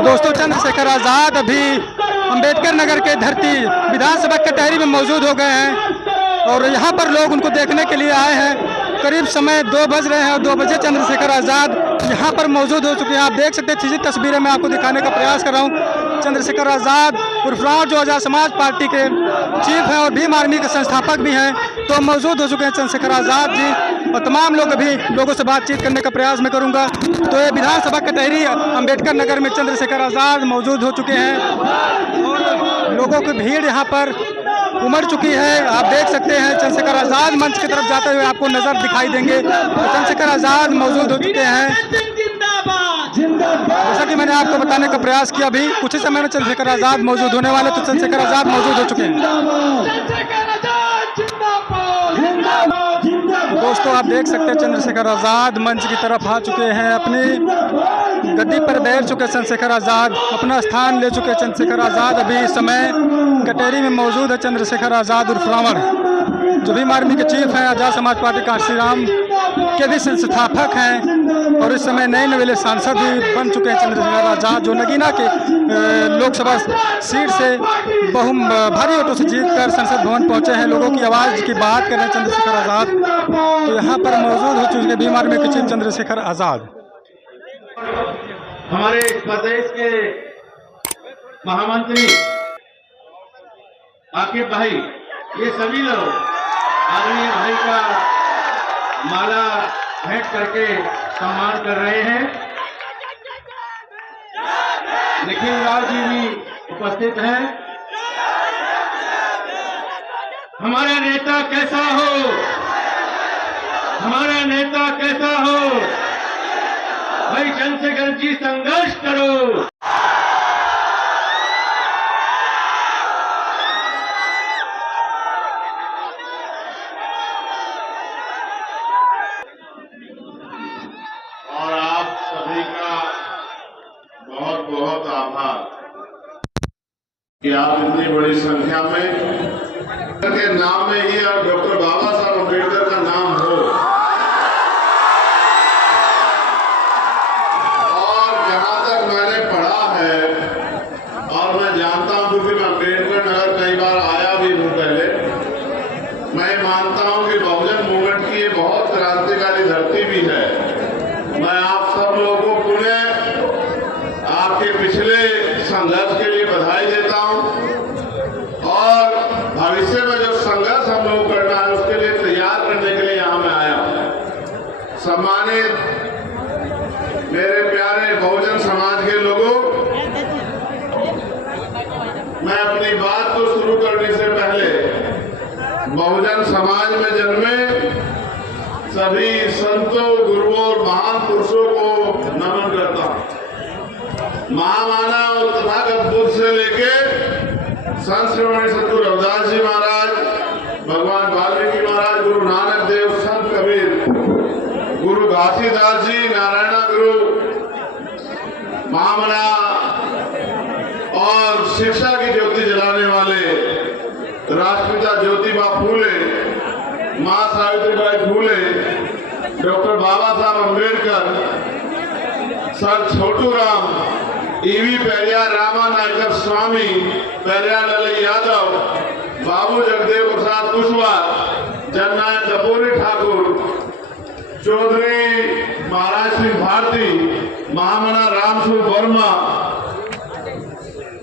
तो दोस्तों चंद्रशेखर आज़ाद अभी अंबेडकर नगर के धरती विधानसभा कटहरी में मौजूद हो गए हैं और यहाँ पर लोग उनको देखने के लिए आए हैं। करीब समय 2 बज रहे हैं और 2 बजे चंद्रशेखर आज़ाद यहाँ पर मौजूद हो चुके हैं। आप देख सकते हैं, तस्वीरें मैं आपको दिखाने का प्रयास कर रहा हूँ। चंद्रशेखर आज़ाद उर्फ जो आज़ाद समाज पार्टी के चीफ हैं और भीम आर्मी के संस्थापक भी हैं, तो मौजूद हो चुके हैं चंद्रशेखर आज़ाद जी। और तमाम लोग अभी लोगों से बातचीत करने का प्रयास मैं करूंगा। तो ये विधानसभा कटहरी अंबेडकर नगर में चंद्रशेखर आज़ाद मौजूद हो चुके हैं और लोगों की भीड़ यहाँ पर उमड़ चुकी है। आप देख सकते हैं चंद्रशेखर आज़ाद मंच की तरफ जाते हुए आपको नजर दिखाई देंगे। तो चंद्रशेखर आज़ाद मौजूद हो चुके हैं। जैसा कि मैंने आपको बताने का प्रयास किया, अभी कुछ ही समय में चंद्रशेखर आज़ाद मौजूद होने वाले, तो चंद्रशेखर आज़ाद मौजूद हो चुके हैं। दोस्तों आप देख सकते हैं चंद्रशेखर आज़ाद मंच की तरफ आ चुके हैं। अपनी गद्दी पर बैठ चुके चंद्रशेखर आज़ाद, अपना स्थान ले चुके चंद्रशेखर आज़ाद। अभी इस समय कटहरी में मौजूद है चंद्रशेखर आज़ाद उर्फ रावण, जो भीम आर्मी के चीफ हैं, आज़ाद समाज पार्टी कांशी राम के भी संस्थापक हैं और इस समय नए नवेले सांसद भी बन चुके हैं चंद्रशेखर आज़ाद, जो नगीना के लोकसभा सीट से भारी वोटों से जीतकर संसद भवन पहुंचे हैं। लोगों की आवाज़ की बात कर रहे हैं चंद्रशेखर आज़ाद। तो यहाँ पर मौजूद हो चुके भीम आर्मी के चीफ चंद्रशेखर आज़ाद। हमारे प्रदेश के महामंत्री आकिब भाई, ये सभी लोग आदरणीय भाई का माला भेंट करके सम्मान कर रहे हैं। निखिल राव जी भी उपस्थित हैं। हमारा नेता कैसा हो, हमारा नेता कैसा हो, भाई चंद्रशेखर जी संघर्ष करो। और आप सभी का बहुत बहुत आभार कि आप इतनी बड़ी संख्या में के नाम में ही और डॉक्टर बाबा साहब अम्बेडकर का नाम हो। और जहां तक मैंने पढ़ा है और मैं जानता हूं, क्योंकि मैं अम्बेडकर नगर कई बार आया भी हूं पहले, मैं मानता हूं कि बहुजन मूवमेंट की ये बहुत क्रांतिकारी धरती भी है। मैं आप सब लोगों को पुनः आपके पिछले संघर्ष के लिए बधाई देता हूं और भविष्य में जो संघर्ष हम लोग करना है उसके लिए तैयार करने के लिए यहां मैं आया हूं। सम्मानित मेरे प्यारे बहुजन समाज के लोगों, मैं अपनी बात को शुरू करने से पहले बहुजन समाज में जन्मे सभी संतों, गुरुओं और महान पुरुषों को नमन करता हूं। महामानव तथागत बुद्ध से लेके संत श्रोमणी सद्गुरु रविदास जी महाराज, भगवान वाल्मीकि महाराज, गुरु नानक देव, संत कबीर, गुरु घासीदास जी, नारायण गुरु, महामना और शिक्षा की ज्योति जलाने वाले राष्ट्रपिता ज्योतिबा फूले, मां सावित्रीबाई फूले, डॉक्टर बाबा साहब अम्बेडकर, सर छोटू राम, ईवी पेरियार रामा नायकर स्वामी, पेरियार यादव, बाबू जगदेव प्रसाद कुशवाहा, जननायक कपूरी ठाकुर, चौधरी महाराज सिंह भारती, महामना रामसु वर्मा,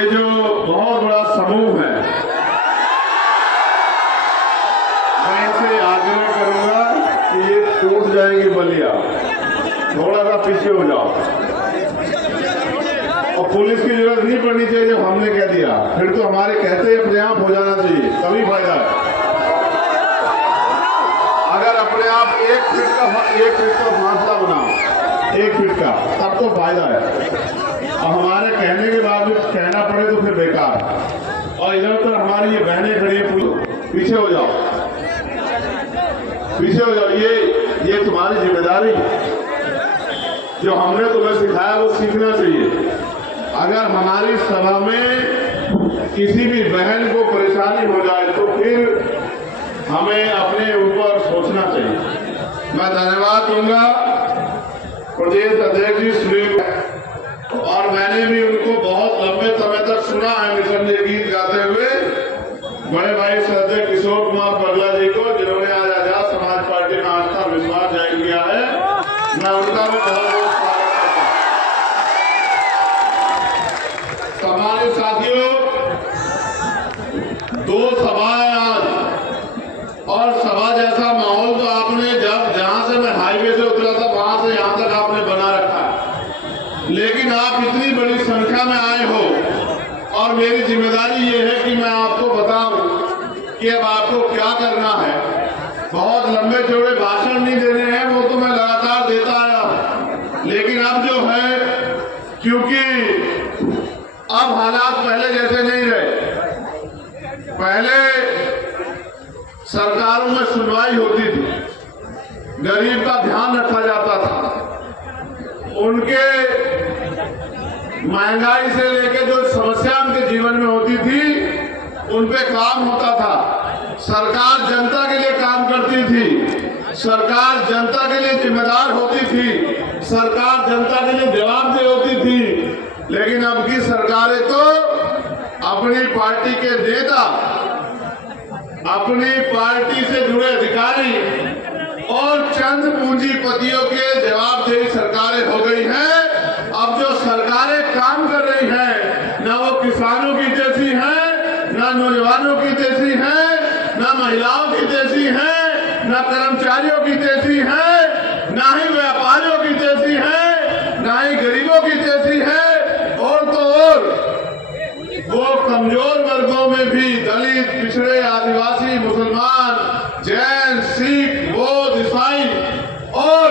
ये जो बहुत बड़ा समूह है, मैं इनसे आग्रह करूंगा कि ये टूट जाएगी बलिया, थोड़ा सा पीछे हो जाओ। और पुलिस की जरूरत नहीं पड़नी चाहिए जब हमने कह दिया, फिर तो हमारे कहते ही अपने आप हो जाना चाहिए, तभी फायदा है। अगर अपने आप 1 फीट का फासला बनाओ, 1 फीट का, तब तो फायदा है। और हमारे कहने के बावजूद कहना पड़े तो फिर बेकार। और इधर उधर हमारी ये बहनें खड़ी है, पीछे हो जाओ, पीछे हो जाओ। ये तुम्हारी जिम्मेदारी, जो हमने तुम्हें सिखाया वो सीखना चाहिए। अगर हमारी सभा में किसी भी बहन को परेशानी हो जाए तो फिर हमें अपने ऊपर सोचना चाहिए। मैं धन्यवाद दूंगा प्रदेश अध्यक्ष जी सुनील, और मैंने भी उनको सुना है निसंदेह गीत गाते हुए बड़े भाई श्रद्धेय किशोर कुमार पगला जी को, जिन्होंने आज आजाद समाज पार्टी में आस्था विश्वास जाहिर किया है। मैं उनका भी बहुत बहुत स्वागत करता हूं। सम्मानित साथियों, 2 सभाएं आज, और सभा जैसा माहौल तो आपने जहां से मैं हाईवे से उतरा था वहां से यहां तक आपने बना रखा है, लेकिन आप इतनी बड़ी संख्या में आए हो और मेरी जिम्मेदारी ये है कि मैं आपको बताऊं कि अब आपको क्या करना है। बहुत लंबे चौड़े भाषण नहीं देने हैं, वो तो मैं लगातार देता आया हूं, लेकिन अब जो है, क्योंकि अब हालात पहले जैसे नहीं रहे। पहले सरकारों में सुनवाई होती थी, गरीब का ध्यान रखा जाता था, उनके महंगाई से लेकर जो समस्या उनके जीवन में होती थी उन पे काम होता था। सरकार जनता के लिए काम करती थी, सरकार जनता के लिए जिम्मेदार होती थी, सरकार जनता के लिए जवाबदेह होती थी। लेकिन अब की सरकारें तो अपनी पार्टी के नेता, अपनी पार्टी से जुड़े अधिकारी और चंद पूंजीपतियों के जवाबदेही सरकारें हो गई हैं। अब जो सरकारें काम कर रही हैं, न वो किसानों की जैसी हैं, न नौजवानों की जैसी हैं, न महिलाओं की जैसी हैं, न कर्मचारियों की जैसी हैं, न ही व्यापारियों की जैसी हैं, न ही गरीबों की जैसी हैं, और तो और वो कमजोर वर्गों में भी दलित, पिछड़े, आदिवासी, मुसलमान, जैन, सिख, बौद्ध, ईसाई और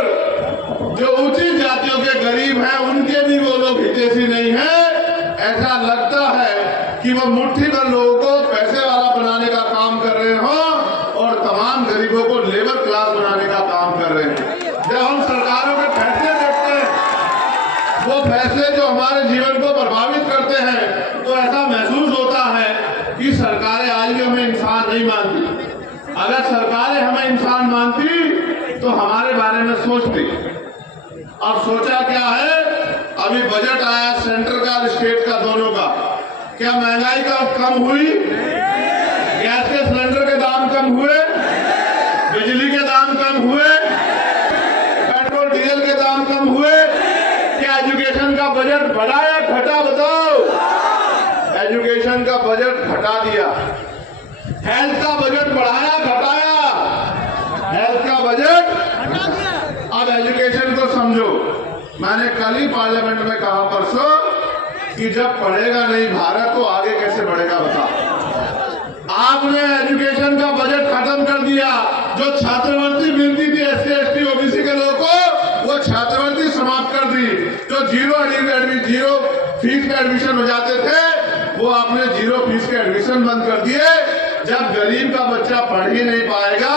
जो ऊंची जातियों के गरीब हैं उनके भी वो लोग हितैषी नहीं है। ऐसा लगता है कि वो मुट्ठी भर लोगों को पैसे वाला बनाने का काम कर रहे हो और तमाम गरीबों को लेबर क्लास बनाने का काम कर रहे हैं। जब हम सरकारों के फैसले देखते हैं, वो फैसले जो हमारे जीवन को प्रभावित करते हैं, तो ऐसा महसूस होता है कि सरकारें आज भी हमें इंसान नहीं मानती। अगर सरकारें हमें इंसान मानती तो हमारे बारे में सोचती। अब सोचा क्या है, अभी बजट आया सेंटर का और स्टेट का दोनों का, क्या महंगाई का कम हुई? गैस के सिलेंडर के दाम कम हुए? बिजली के दाम कम हुए? पेट्रोल डीजल के दाम कम हुए? क्या एजुकेशन का बजट बढ़ा या घटा? बताओ। एजुकेशन का बजट घटा दिया। हेल्थ का बजट बढ़ाया घटाया? हेल्थ का बजट। अब एजुकेशन को समझो। मैंने कल ही पार्लियामेंट में कहा परसों कि जब पढ़ेगा नहीं भारत तो आगे कैसे बढ़ेगा बताओ। आपने एजुकेशन का बजट खत्म कर दिया। जो छात्रवृत्ति मिलती थी SC ST OBC के लोगों को, वो छात्रवृत्ति समाप्त कर दी। जो जीरो फीस के एडमिशन हो जाते थे, वो आपने जीरो फीस के एडमिशन बंद कर दिए। जब गरीब का बच्चा पढ़ ही नहीं पाएगा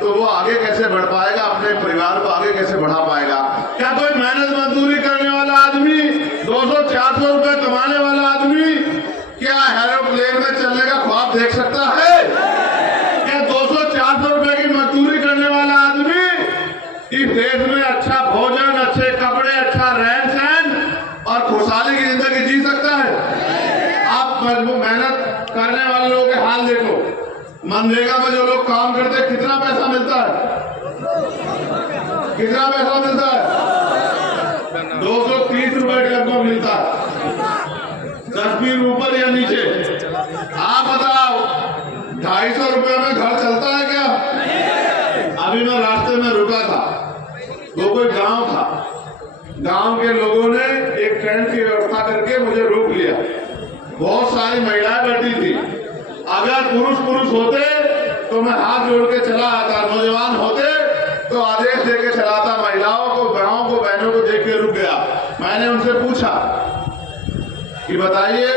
तो वो आगे कैसे बढ़ पाएगा, अपने परिवार को आगे कैसे बढ़ा पाएगा? क्या कोई मेहनत मजदूरी करने वाला आदमी, 200-400 रुपए कमाने वाला आदमी क्या एरोप्लेन में चलने का ख्वाब देख सकता है? क्या 200-400 रुपए की मजदूरी करने वाला आदमी इस देश में अच्छा भोजन, अच्छे कपड़े, अच्छा रहन सहन और खुशहाली की जिंदगी जी सकता है? आप मेहनत करने वाले लोगों के हाल देखो। मनरेगा में जो लोग काम करते हैं, कितना पैसा मिलता है? कितना पैसा मिलता है? 230 रुपए के लगभग मिलता है। 10 ऊपर या नीचे? आप बताओ, 250 रुपए में घर चलता है क्या? अभी मैं रास्ते में रुका था, वो कोई गांव था। गांव के लोगों ने एक टेंट की व्यवस्था करके मुझे रोक लिया। बहुत सारी महिलाएं बैठी थी। अगर पुरुष होते तो मैं हाथ जोड़ के चला आता, नौजवान होते तो आदेश देके चलाता। महिलाओं को, बहनों को, बहनों को देख के रुक गया। मैंने उनसे पूछा कि बताइए,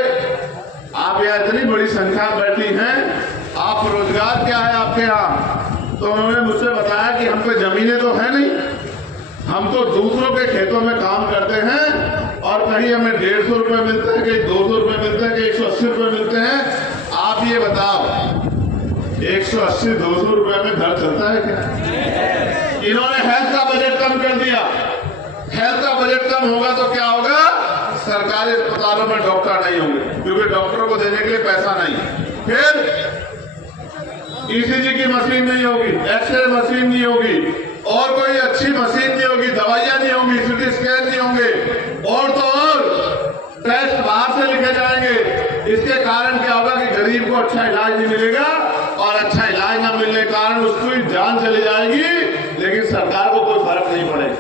आप यहाँ इतनी बड़ी संख्या में बैठी हैं, आप रोजगार क्या है आपके यहाँ? तो उन्होंने मुझसे बताया कि हम पे जमीनें तो है नहीं, हम तो दूसरों के खेतों में काम करते हैं और कहीं हमें 150 रुपए मिलते हैं, कहीं 200 रुपए मिलते हैं, कहीं 180 रुपए मिलते हैं। आप ये बताओ, 180-200 रुपए में घर चलता है क्या? इन्होंने हेल्थ का बजट कम कर दिया। हेल्थ का बजट कम होगा तो क्या होगा? सरकारी अस्पतालों में डॉक्टर नहीं होंगे, क्योंकि डॉक्टरों को देने के लिए पैसा नहीं। फिर ईसीजी की मशीन नहीं होगी, एक्सरे मशीन नहीं होगी, और कोई अच्छी मशीन नहीं होगी, दवाइयां नहीं होंगी, सीटी स्कैन नहीं होंगे, और तो और टेस्ट बाहर से लिखे जाएंगे। इसके कारण क्या होगा कि गरीब को अच्छा इलाज नहीं मिलेगा, और अच्छा इलाज न मिलने के कारण उसकी जान चली जाएगी, लेकिन सरकार को कोई फर्क नहीं पड़ेगा।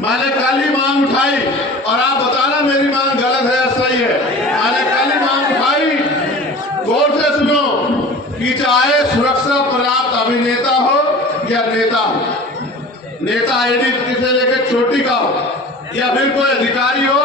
मैंने कल ही मांग उठाई, और आप बताना मेरी मांग गलत है या सही है। मैंने कल ही मांग उठाई, गौर से सुनो, कि चाहे सुरक्षा प्राप्त अभिनेता हो या नेता हो, नेता आईडी से लेकर छोटी का हो, या फिर कोई अधिकारी हो